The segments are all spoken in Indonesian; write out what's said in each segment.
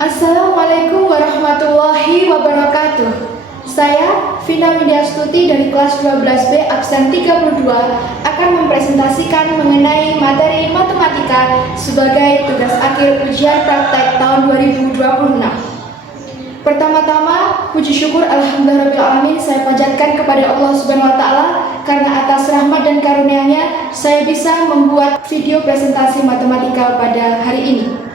Assalamualaikum warahmatullahi wabarakatuh. Saya Vina Widyastuti dari kelas 12B absen 32 akan mempresentasikan mengenai materi matematika sebagai tugas akhir ujian praktek tahun 2026. Pertama-tama, puji syukur alhamdulillahirrahmanirrahim saya panjatkan kepada Allah Subhanahu wa Ta'ala karena atas rahmat dan karunia-Nya saya bisa membuat video presentasi matematika pada hari ini.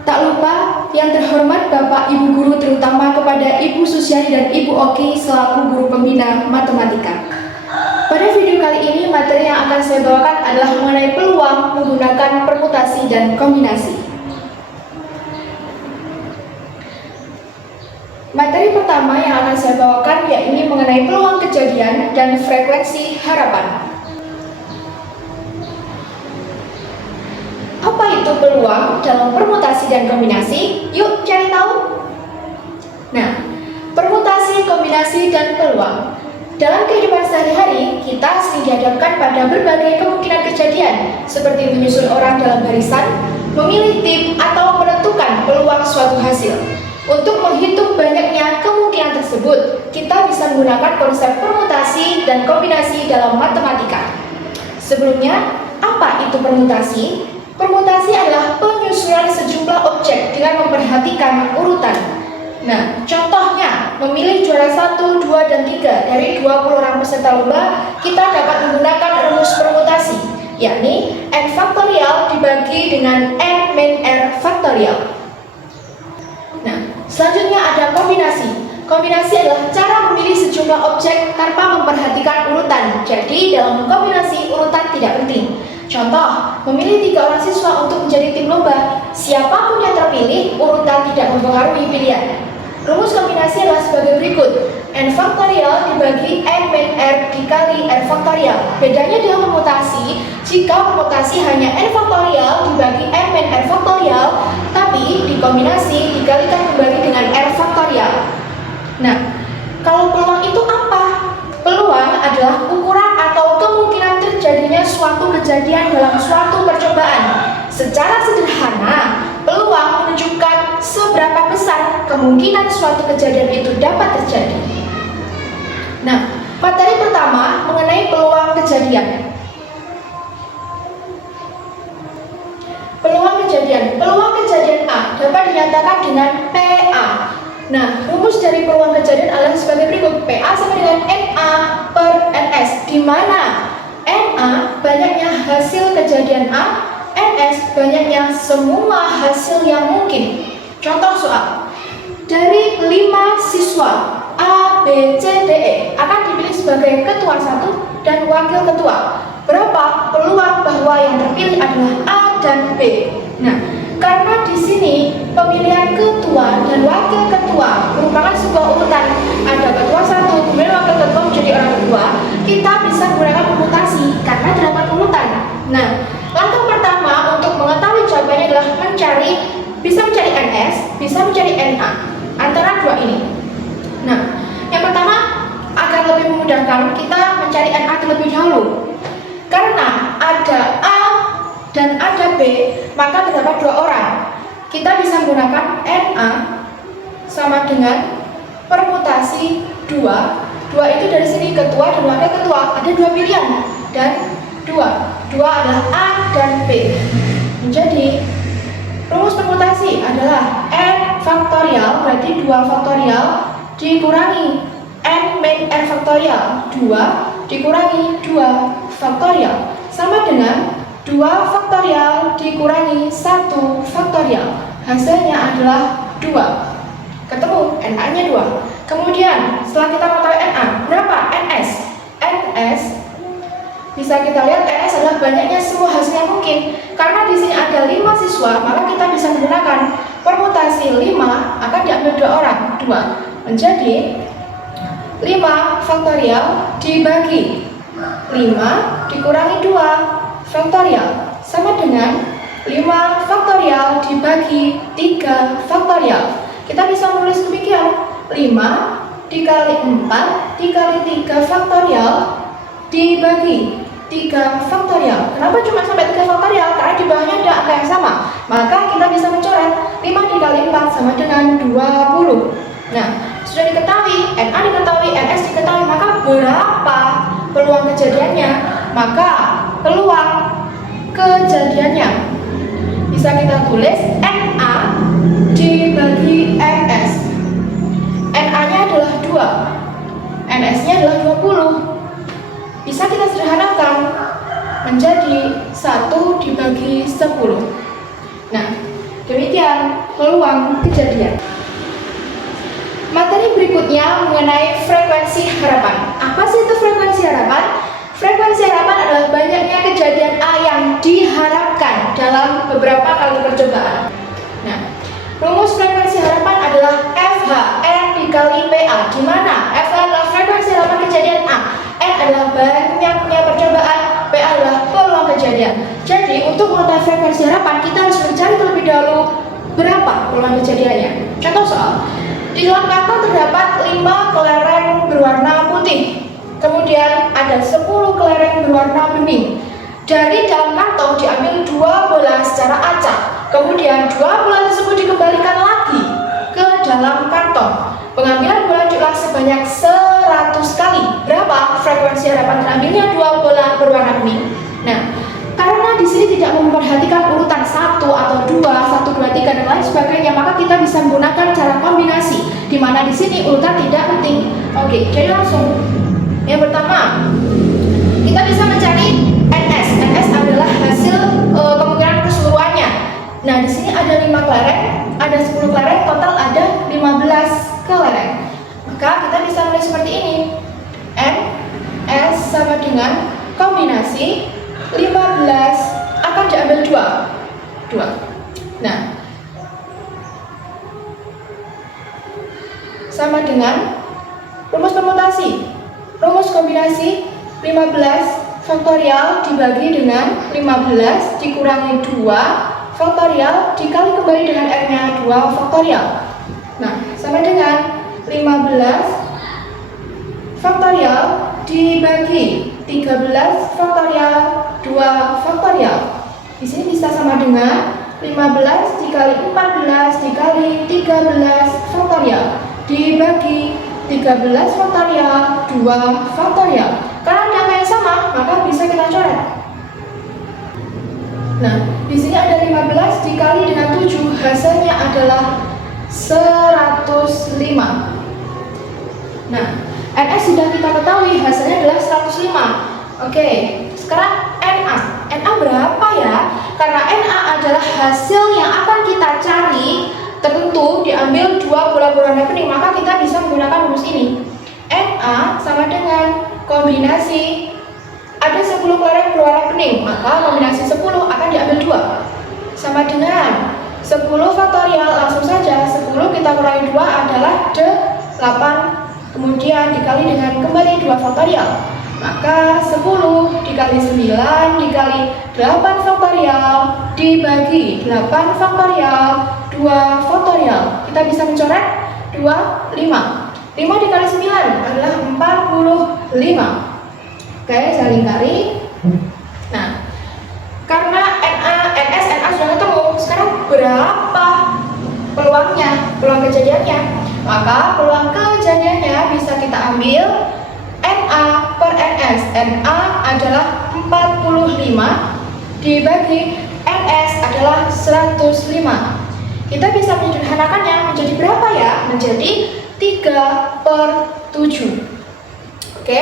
Tak lupa, yang terhormat Bapak Ibu Guru, terutama kepada Ibu Susiani dan Ibu Oki selaku guru pembina matematika. Pada video kali ini, materi yang akan saya bawakan adalah mengenai peluang menggunakan permutasi dan kombinasi. Materi pertama yang akan saya bawakan yakni mengenai peluang kejadian dan frekuensi harapan. Apa itu peluang dalam permutasi dan kombinasi? Yuk cari tahu. Nah, permutasi, kombinasi, dan peluang. Dalam kehidupan sehari-hari, kita sering dihadapkan pada berbagai kemungkinan kejadian, seperti menyusun orang dalam barisan, memilih tim, atau menentukan peluang suatu hasil. Untuk menghitung banyaknya kemungkinan tersebut, kita bisa menggunakan konsep permutasi dan kombinasi dalam matematika. Sebelumnya, apa itu permutasi? Permutasi adalah penyusunan sejumlah objek dengan memperhatikan urutan. Nah, contohnya, memilih juara 1, 2, dan 3 dari 20 orang peserta lomba, kita dapat menggunakan rumus permutasi, yakni n faktorial dibagi dengan n min r faktorial. Nah, selanjutnya ada kombinasi. Kombinasi adalah cara memilih sejumlah objek tanpa memperhatikan urutan. Jadi, dalam kombinasi, urutan tidak penting. Contoh, memilih 3 orang siswa untuk menjadi tim lomba. Siapapun yang terpilih, urutan tidak mempengaruhi pilihan. Rumus kombinasi adalah sebagai berikut. N faktorial dibagi N min R dikali R faktorial. Bedanya dengan permutasi, jika permutasi hanya N faktorial dibagi N min R faktorial, tapi di kombinasi dikalikan kembali dengan R faktorial. Nah, kalau peluang itu apa? Peluang adalah ukuran atau kemungkinan terjadinya suatu kejadian dalam suatu percobaan. Secara sederhana, peluang menunjukkan seberapa besar kemungkinan suatu kejadian itu dapat terjadi. Nah, materi pertama mengenai peluang kejadian. Peluang kejadian A dapat dinyatakan dengan PA. Nah, rumus dari peluang kejadian adalah sebagai berikut. PA sama dengan NA per NS, di mana NA banyaknya hasil kejadian A, NS banyaknya semua hasil yang mungkin. Contoh soal, dari 5 siswa A, B, C, D, E akan dipilih sebagai ketua 1 dan wakil ketua. Berapa peluang bahwa yang terpilih adalah A dan B? Nah, karena di sini pemilihan ketua dan wakil ketua merupakan sebuah urutan. Ada ketua 1, kemudian wakil ketua menjadi orang kedua. Kita bisa menggunakan permutasi karena terdapat urutan. Nah, langkah pertama untuk mengetahui jawabannya adalah bisa mencari NS, bisa mencari NA antara dua ini. Nah, yang pertama, agar lebih memudahkan, kita mencari NA terlebih dahulu. Karena ada A dan ada B, maka terdapat 2 orang. Kita bisa menggunakan NA sama dengan permutasi 2. 2 itu dari sini ketua dan wakil ketua. Ada 2 pilihan dan 2 adalah A dan B. Jadi rumus permutasi adalah N faktorial berarti 2 faktorial dikurangi N min R faktorial 2 dikurangi 2 faktorial sama dengan 2 faktorial dikurangi 1 faktorial. Hasilnya adalah 2. Ketemu NA-nya 2. Kemudian setelah kita mengetahui NA, berapa NS? NS bisa kita lihat NS adalah banyaknya semua hasil yang mungkin. Karena di sini ada 5 siswa, maka kita bisa menggunakan permutasi 5 akan diambil 2 orang, 2. Menjadi 5 faktorial dibagi 5 dikurangi 2 faktorial sama dengan 5 faktorial dibagi 3 faktorial. Kita bisa menulis demikian, 5 dikali 4 dikali 3 faktorial dibagi 3 faktorial. Kenapa cuma sampai 3 faktorial? Karena di bawahnya ada angka yang sama. Maka kita bisa mencoret 5 dikali 4 20. Nah, sudah diketahui, NA diketahui, NS diketahui, maka berapa peluang kejadiannya? Maka peluang kejadiannya bisa kita tulis NA dibagi NS. NA-nya adalah 2, NS-nya adalah 20. Bisa kita sederhanakan menjadi 1 dibagi 10. Nah, demikian peluang kejadian. Materi berikutnya mengenai frekuensi harapan. Apa sih itu frekuensi harapan? Frekuensi harapan adalah banyaknya kejadian A yang diharapkan dalam beberapa kali percobaan. Nah, rumus frekuensi harapan adalah FH N dikali PA, di mana FH adalah frekuensi harapan kejadian A, N adalah banyaknya percobaan, PA adalah peluang kejadian. Jadi, untuk mengetahui frekuensi harapan, kita harus mencari terlebih dahulu berapa peluang kejadiannya. Contoh soal. Di dalam kantong terdapat 5 kelereng berwarna putih. Kemudian ada 10 kelereng berwarna bening. Dari dalam kantong diambil 2 bola secara acak. Kemudian 2 bola tersebut dikembalikan lagi ke dalam kantong. Pengambilan bola diulang sebanyak 100 kali. Berapa frekuensi harapan terambilnya 2 bola berwarna bening? Nah, karena di sini tidak memperhatikan urutan 1 atau 2, 1, 2, 3 dan lain sebagainya, maka kita bisa menggunakan cara kombinasi, di mana di sini urutan tidak penting. Oke, jadi langsung. Yang pertama, kita bisa mencari NS. NS adalah hasil kemungkinan keseluruhannya. Nah, di sini ada 5 kelereng, ada 10 kelereng, total ada 15 kelereng. Maka kita bisa menulis seperti ini. NS sama dengan kombinasi 15 akan diambil 2. Nah, sama dengan rumus permutasi. Rumus kombinasi 15 faktorial dibagi dengan 15 dikurangi 2 faktorial dikali kembali dengan R-nya 2 faktorial. Nah, sama dengan 15 faktorial dibagi 13 faktorial 2 faktorial. Di sini bisa sama dengan 15 dikali 14 dikali 13 faktorial dibagi 13 faktorial 2 faktorial. Karena ada yang sama, maka bisa kita coret. Nah, di sini ada 15 dikali dengan 7, hasilnya adalah 105. Nah, NS sudah kita ketahui hasilnya adalah 105. Oke, sekarang NA. NA berapa ya? Karena NA adalah hasil yang akan kita cari, tentu diambil 2 bola berwarna bening, maka kita bisa menggunakan rumus ini. NA sama dengan kombinasi ada 10 kelereng berwarna bening, maka kombinasi 10 akan diambil 2. Sama dengan 10 faktorial, langsung saja 10 kita kurangi 2 adalah 8, kemudian dikali dengan kembali 2 faktorial. Maka 10 dikali 9 dikali 8 faktorial dibagi 8 faktorial 2 faktorial. Kita bisa mencoret 2, 5. 5 dikali 9 adalah 45. Oke, saya lingkari. Nah, karena NA, NS, NA sudah ketemu, sekarang berapa peluangnya, peluang kejadiannya? Maka peluang kejadiannya bisa kita ambil NA per NS. NA adalah 45 dibagi NS adalah 105. Kita bisa menyederhanakannya menjadi berapa ya? Menjadi 3/7. Oke,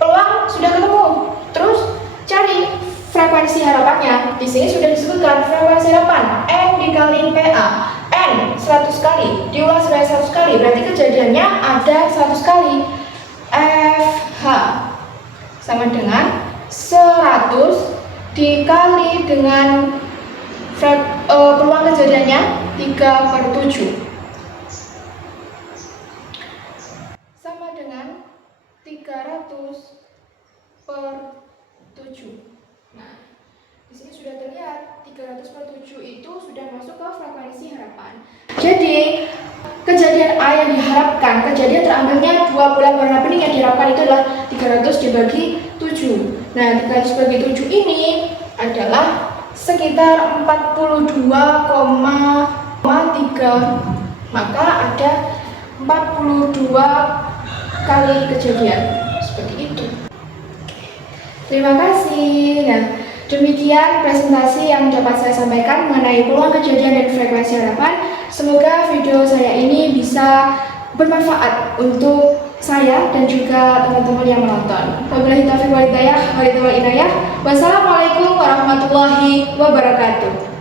peluang sudah ketemu. Terus cari frekuensi harapannya. Di sini sudah disebutkan frekuensi harapan N dikali PA. N 100 kali diulang sebanyak 100 kali, berarti kejadiannya ada 100 kali. FH sama dengan 100 dikali dengan peluang kejadiannya 3/7 sama dengan 300/7. Nah, di sini sudah terlihat 300/7 itu sudah masuk ke frekuensi harapan. Jadi kejadian A yang diharapkan, kejadian terambilnya 2 bola berwarna bening yang diharapkan itu adalah 300 dibagi 7. Nah, 300 bagi 7 ini adalah sekitar 42,3 maka ada 42 kali kejadian. Seperti itu. Terima kasih. Nah, demikian presentasi yang dapat saya sampaikan mengenai peluang kejadian dan frekuensi harapan. Semoga video saya ini bisa bermanfaat untuk saya dan juga teman-teman yang menonton. Wabillahi taufiq wal hidayah. Wassalamualaikum warahmatullahi wabarakatuh.